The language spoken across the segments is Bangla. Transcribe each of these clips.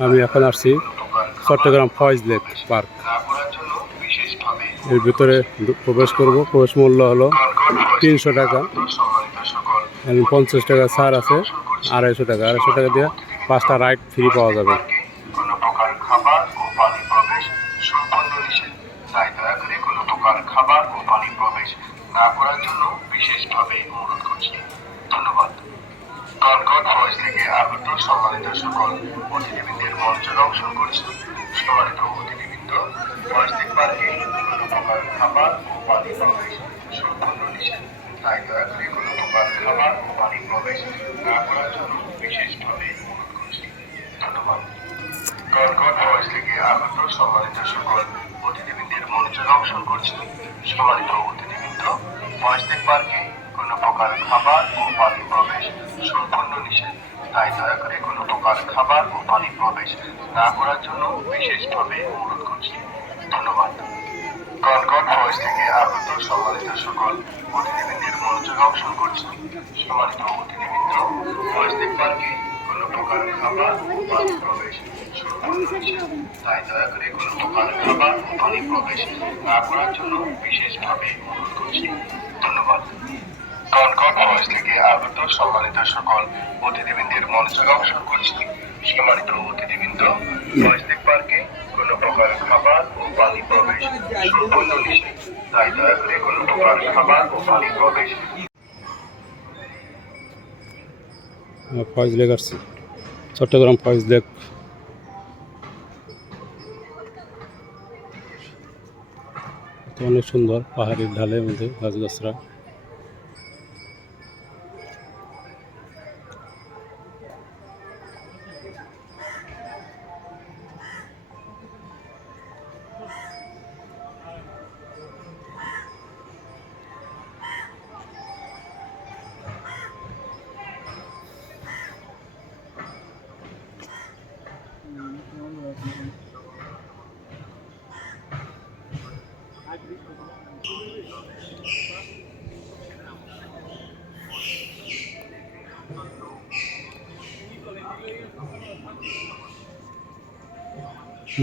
আমি এখন আসছি চট্টগ্রাম ফয়েজ লেক পার্ক। এর ভিতরে প্রবেশ করব। প্রবেশ মূল্য হলো 300 টাকা এবং 50 টাকা ছাড় আছে। 250 টাকা, 250 টাকা দিয়ে 5টা রাইড ফ্রি পাওয়া যাবে। কোনো প্রকার খাবার ও পানি প্রবেশ সম্পূর্ণ নিষেধ। তাই দয়া করে কোনো প্রকার খাবার ও পানি প্রবেশ না করার জন্য বিশেষভাবে অনুরোধ করছি। ধন্যবাদ। কনকর্ড ফয়েজ থেকে আগত সম্মানিত সকল অতিথিবৃন্দের মঞ্চ দর্শন করছি। সম্মানিত অতিথিবৃন্দ, ফয়েজ লেক পার্কে কোনো প্রকার খাবার ও পানি প্রবেশ সম্পূর্ণ নিষেধ। তাই দয়া করে কোনো প্রকার খাবার ও পানি প্রবেশ না করার জন্য বিশেষভাবে অনুরোধ করছি। ধন্যবাদ। কনকর্ড ফয়েজ থেকে আগত সম্মানিত সকল অতিথিবৃন্দের মঞ্চ দর্শন করছি। সম্মানিত অতিথিবৃন্দ, ফয়েজ লেক পার্কে কোনো প্রকার খাবার ও পানি প্রবেশ সম্পূর্ণ নিষেধ। তাই দয়া করে কোনো প্রকার খাবার ও পানি প্রবেশ না করার জন্য বিশেষভাবে অনুরোধ করছি। ধন্যবাদ। কনকর্ড ফয়েজ থেকে আগত সম্মানিত সকল অতিথিবৃন্দের মঞ্চ দর্শন করছি। সম্মানিত অতিথিবৃন্দ, ফয়েজ লেক পার্কে কোনো প্রকার খাবার ও পানি প্রবেশ সম্পূর্ণ নিষেধ। তাই দয়া করে কোনো প্রকার খাবার ও পানি প্রবেশ না করার জন্য বিশেষভাবে অনুরোধ করছি। ধন্যবাদ। কনকর্ড ফয়েজ থেকে আগত সম্মানিত সকল অতিথিবৃন্দের মঞ্চ দর্শন করছি। সম্মানিত অতিথিবৃন্দ, ফয়েজ লেক পার্কে কোনো প্রকার খাবার ও পানি প্রবেশ সম্পূর্ণ নিষেধ। তাই দয়া করে কোনো প্রকার খাবার ও পানি প্রবেশ ফয়েজ লেক আসছি, চট্টগ্রাম ফয়েজ লেক। অনেক সুন্দর পাহাড়ের ঢালের মধ্যে গাছগাছরা।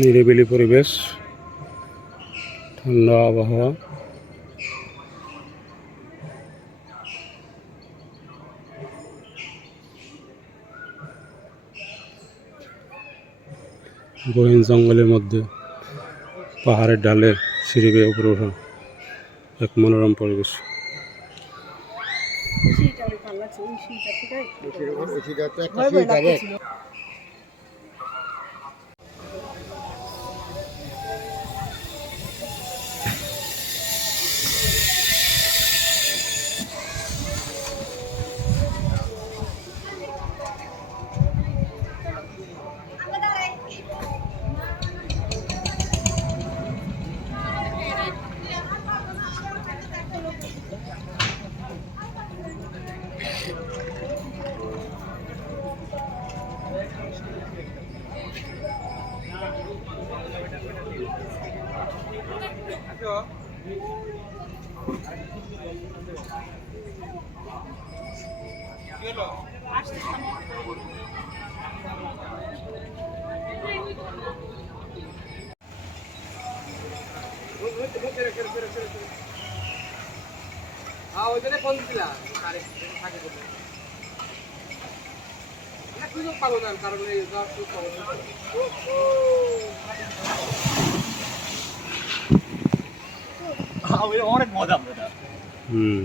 নিরিবিলি পরিবেশ, ঠান্ডা আবহাওয়া। গহীন জঙ্গলের মধ্যে পাহাড়ের ঢালে সিঁড়ি বেয়ে উপরে ওঠা এক মনোরম পরিবেশ। অনেক মজা। হুম।